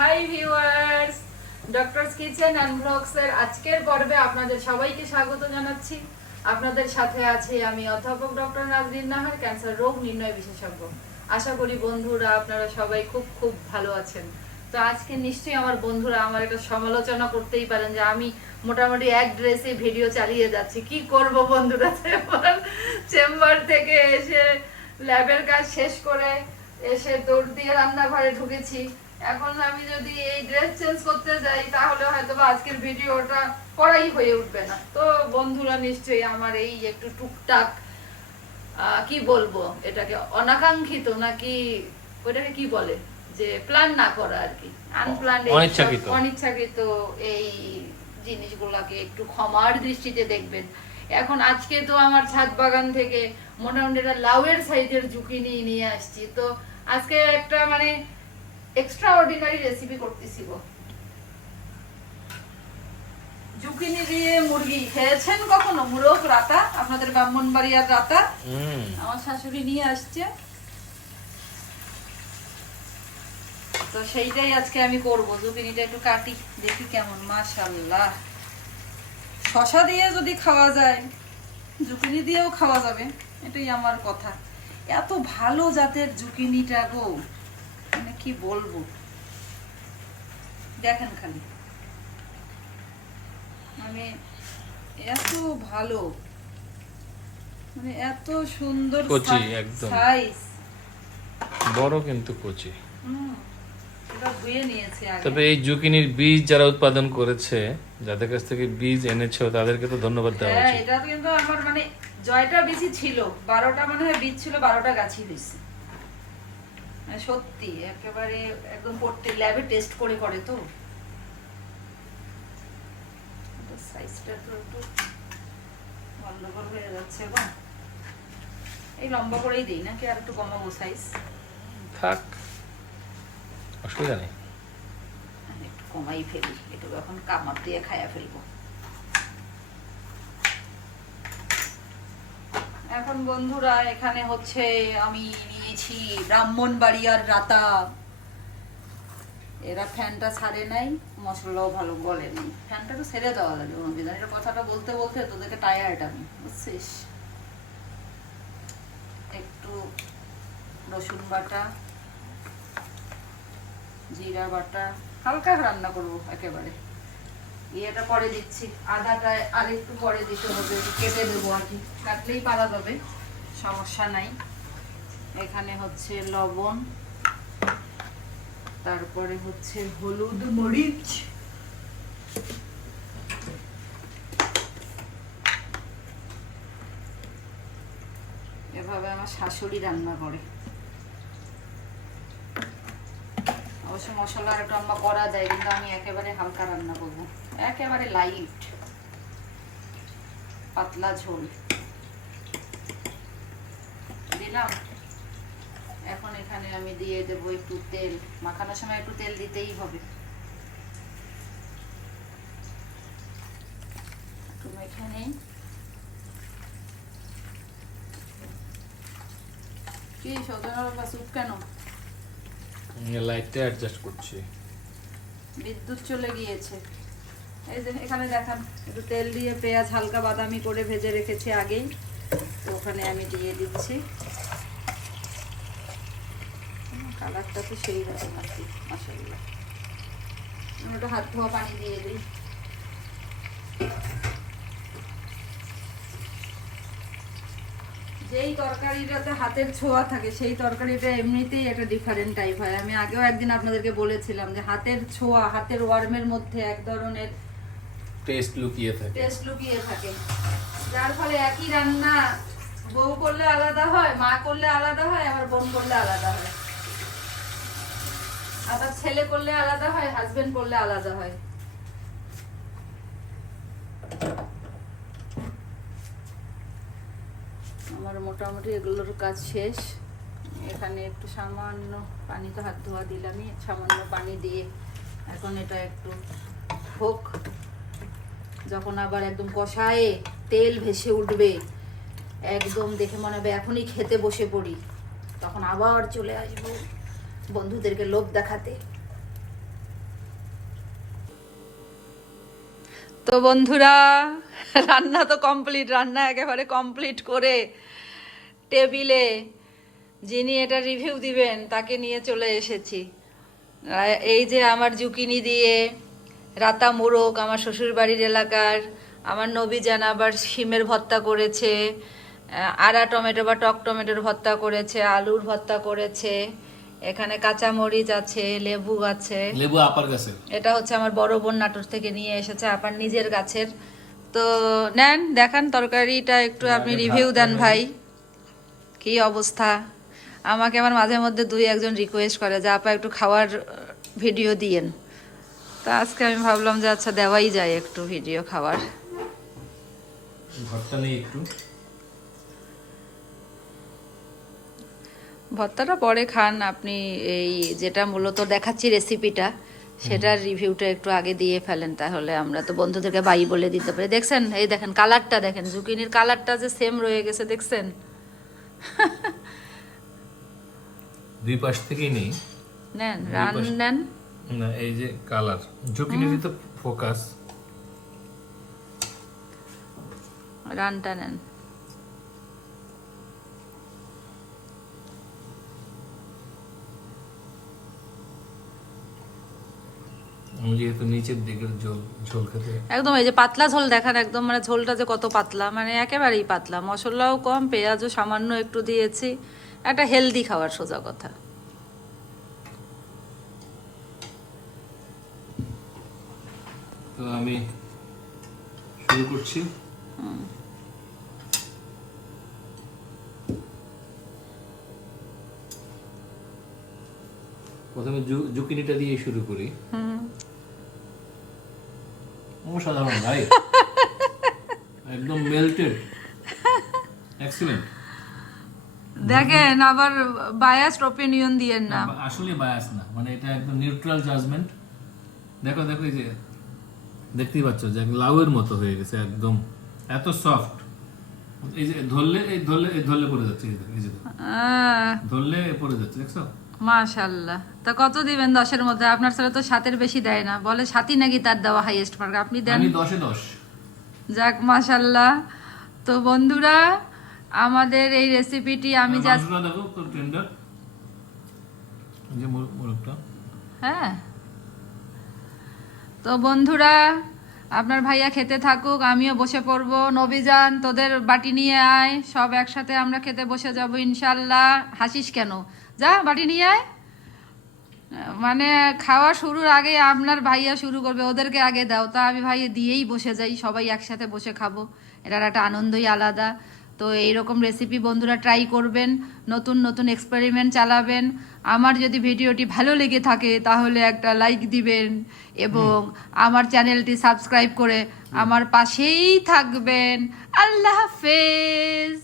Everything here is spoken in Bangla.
High viewers, doctors kitchen and blogs এর আজকের পর্বে আপনাদের সবাইকে স্বাগত জানাচ্ছি। আপনাদের সাথে আছি আমি অধ্যাপক ডক্টর নাজরিন নাহার, ক্যান্সার রোগ নির্ণয় বিশেষজ্ঞ। আশা করি বন্ধুরা আপনারা সবাই খুব খুব ভালো আছেন। তো আজকে নিশ্চয়ই আমার বন্ধুরা আমার একটা সমালোচনা করতেই পারেন যে আমি মোটামুটি এক ড্রেসে ভিডিও চালিয়ে যাচ্ছি। কি করব বন্ধুরা, চেম্বার থেকে এসে ল্যাবের কাজ শেষ করে এসে দৌড় দিয়ে রান্নাঘরে ঢুকেছি। এখন আমি যদি এই ড্রেস চেঞ্জ করতে যাই তাহলে হয়তো আজকের ভিডিওটা করাই হয়ে উঠবে না। তো বন্ধুরা নিশ্চয়ই আমার এই একটু টুকটাক কি বলবো, এটাকে অনাকাঙ্ক্ষিত নাকি ওটাকে কি বলে, যে প্ল্যান না করা আর কি, আনপ্ল্যান্ড অনিচ্ছাকৃত এই জিনিসগুলোকে একটু ক্ষমার দৃষ্টিতে দেখবেন। এখন আজকে তো আমার ছাদ বাগান থেকে মোটামুটি একটা লাউয়ের সাইজের জুকিনি নিয়ে আসছি। তো আজকে একটা মানে এক্সট্রা অর্ডিনারি রেসিপি করতেছি। জুকিনি দিয়ে মুরগি খেয়েছেন কখনো? মুরগ রাতা, আপনাদের ব্রাহ্মণবাড়িয়ার রাতা আমার শাশুড়ি নিয়ে আসছে, তো সেইটাই আজকে আমি করব। জুকিনিটা একটু কাটি দেখি কেমন। মাশাআল্লাহ, শসা দিয়ে যদি খাওয়া যায় জুকিনি দিয়েও খাওয়া যাবে, এটাই আমার কথা। এত ভালো জাতের জুকিনিটা গো, মানে কি বলবো, দেখেন খালি, মানে এত ভালো, মানে এত সুন্দর সাইজ, বড় কিন্তু কচি। এটা ধুয়ে নিয়েছি আগে। তবে এই জুকিনির বীজ যারা উৎপাদন করেছে, যাদের কাছ থেকে বীজ এনেছো তাদেরকে তো ধন্যবাদ দেওয়া উচিত। এটা কিন্তু আমার মানে জয়টা বেশি ছিল, 12টা মনে হয় বীজ ছিল, 12টা গাছই হয়েছে। সত্যি একেবারে একদম পড়তে ল্যাবে টেস্ট করে করে তো। সাইজটা তো একটু গন্ডগোল হয়ে যাচ্ছে গো। এই লম্বা করেই দিই নাকি আর একটু কমাবো সাইজ? থাক, অসুবিধা নেই, একটু কমাই ফেলি, একটু এখন কামার দিয়ে খাইয়া ফেলবো। এখন বন্ধুরা এখানে হচ্ছে আমি নিয়েছি ব্রাহ্মণবাড়িয়ার রাতা। এরা ফ্যানটা ছাড়ে নাই, মশলাও ভালো গলে নেই। ফ্যানটা তো ছেড়ে দেওয়া যাবে, বিধানের কথাটা বলতে বলতে তোদেরকে টায়ার্ড আমি, বুঝছিস। একটু রসুন বাটা, জিরা বাটা, হালকা রান্না করব একেবারে। এটা পরে দিচ্ছি, আদাটা আর একটু পরে দিতে হবে, কেটে দেবো আর কি, কাটলেই পারা যাবে, সমস্যা নাই। এখানে হচ্ছে লবণ, তারপরে হচ্ছে হলুদ, মরিচ, এভাবে আমার শাশুড়ি রান্না করে। অবশ্য মশলা আর একটু আম্মা করা যায়, কিন্তু আমি একেবারে হালকা রান্না করবো, একেবারে লাইট পাতলা ঝোল দিলাম। এখন এখানে আমি দিয়ে দেবো একটু তেল, মাখানোর সময় একটু তেল দিতেই হবে। এখানে কি সৌদাগর স্যুপ কেন লাইটটা অ্যাডজাস্ট করছি, বিদ্যুৎ চলে গিয়েছে। এই যে এখানে দেখান, একটু তেল দিয়ে পেঁয়াজ হালকা বাদামি করে ভেজে রেখেছি আগেই, তো ওখানে আমি দিয়ে দিচ্ছি। কালারটা তো সেই রকম আর কি, মাশাআল্লাহ। ওটা হাত ধোয়া পানি দিয়ে দিই। যেই তরকারিটাতে হাতের ছোঁয়া থাকে সেই তরকারিটা এমনিতেই একটা ডিফারেন্ট টাইপ হয়। আমি আগেও একদিন আপনাদেরকে বলেছিলাম যে হাতের ছোঁয়া, হাতের ওয়ার্মের মধ্যে এক ধরনের টেস্ট লুকিয়ে থাকে, যার ফলে একই রান্না বউ করলে আলাদা হয়, মা করলে আলাদা হয়, আবার বোন করলে আলাদা হয়, আবার ছেলে করলে আলাদা হয়, হাজবেন্ড করলে আলাদা হয়। আমার মোটামুটি এগুলোর কাজ শেষ। এখানে একটু সামান্য পানি, তো হাত ধোয়া দিলামই, সামান্য পানি দিয়ে এখন এটা একটু হোক। যখন আবার একদম কষায়ে তেল ভেসে উঠবে, একদম দেখে মনে হবে এখনই খেতে বসে পড়ি, তখন আবার চলে আসবো বন্ধুদেরকে লোভ দেখাতে। তো বন্ধুরা, রান্না তো কমপ্লিট, রান্না একেবারে কমপ্লিট করে টেবিলে যিনি এটা রিভিউ দিবেন তাকে নিয়ে চলে এসেছি। এই যে আমার জুকিনি দিয়ে রাতা মোরগ, আমার শ্বশুর বাড়ির এলাকার। আমার নবীজান আবার শিমের ভর্তা করেছে, আড়া টমেটো বা টক টমেটোর ভর্তা করেছে, আলুর ভর্তা করেছে, এখানে কাঁচা মরিচ আছে, লেবু আছে। লেবু আপার গাছে, এটা হচ্ছে আমার বড় বোন নাটোর থেকে নিয়ে এসেছে, আপার নিজের গাছের। তো নেন, দেখান তরকারিটা একটু, আপনি রিভিউ দেন ভাই, কি অবস্থা। আমাকে আমার মাঝে মধ্যে দুই একজন রিকোয়েস্ট করে যে আপা একটু খাওয়ার ভিডিও দিয়েন। তা আজকে আমি ভাবলাম যে আচ্ছা দেওয়াই যায় একটু ভিডিও খাওয়ার। ভর্তা নেই একটু, ভর্তাটা পরে খান আপনি, এই যেটা মূলত দেখাচ্ছি রেসিপিটা সেটার রিভিউটা একটু আগে দিয়ে ফেলেন, তাহলে আমরা তো বন্ধুদেরকে বাই বলে দিতে পারি। দেখছেন, এই দেখেন কালারটা, দেখেন জুকিনির কালারটা যে সেম রয়ে গেছে, দেখছেন? দুই পাশ থেকেই নেই। নেন, রান নেন। না, এই যে কালার, জুকিনির তো ফোকাস। রানটা নেন। আমি যেহেতু নিচের দিকের ঝোল খেতে, একদম এই যে পাতলা ঝোল দেখান, একদম মানে ঝোলটা যে কত পাতলা, মানে একেবারেই পাতলা, মশলাও কম, পেঁয়াজও সামান্য একটু দিয়েছি, একটা হেলদি খাবার সোজা কথা। তো আমি শুরু করছি। প্রথমে জুকিনিটা দিয়ে শুরু করি। অসাধারণ ভাই, একদম মেল্টেড, এক্সিলেন্ট। দেখেন আবার বায়াসড ওপিনিয়ন দিয়েন না। আসলে বায়াস না, মানে এটা একদম নিউট্রাল জাজমেন্ট। দেখো দেখো, এই যে দেখতেই পাচ্ছ যে লাউয়ের মতো হয়ে গেছে, একদম এত সফট। এই যে ধরলে ধরলে পড়ে যাচ্ছে, এই যে ধরলে পড়ে যাচ্ছে, দেখছো? মাশাআল্লাহ। তা কত দিবেন 10-এর মধ্যে? আপনার ছেলে তো 7-এর বেশি দেয় না, বলে 7ই নাকি তার দেওয়া হাইয়েস্ট মার্ক, আপনি দেন। আমি 10-এ 10। যাক মাশাআল্লাহ। তো বন্ধুরা, আমাদের এই রেসিপিটি আমি যা মাংসটা দেখো তো টেন্ডার, এই যে মোরগটা। হ্যাঁ, তো বন্ধুরা আপনার ভাইয়া খেতে থাকুক, আমিও বসে পড়বো। নবীজান তোদের বাটি নিয়ে আয়, সব একসাথে আমরা খেতে বসে যাব ইনশাল্লাহ। হাসিস কেন? যা বাটি নিয়ে আয়। মানে খাওয়া শুরুর আগে আপনার ভাইয়া শুরু করবে, ওদেরকে আগে দাও। তা আমি ভাইয়া দিয়েই বসে যাই, সবাই একসাথে বসে খাবো, এটার একটা আনন্দই আলাদা। তো এইরকম রেসিপি বন্ধুরা ট্রাই করবেন, নতুন নতুন এক্সপেরিমেন্ট চালাবেন। আমার যদি ভিডিওটি ভালো লেগে থাকে তাহলে একটা লাইক দিবেন এবং আমার চ্যানেলটি সাবস্ক্রাইব করে আমার পাশেই থাকবেন। আল্লাহ হাফেজ।